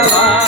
Allah.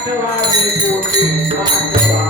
पाठवा रे पोटी पाठवा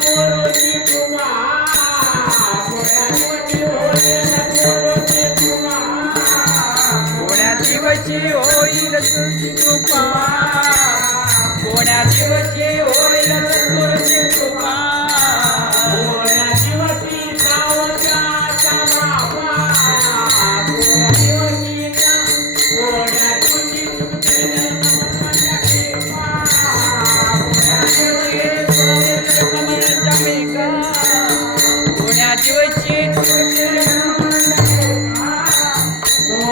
Oh, you're the truth in your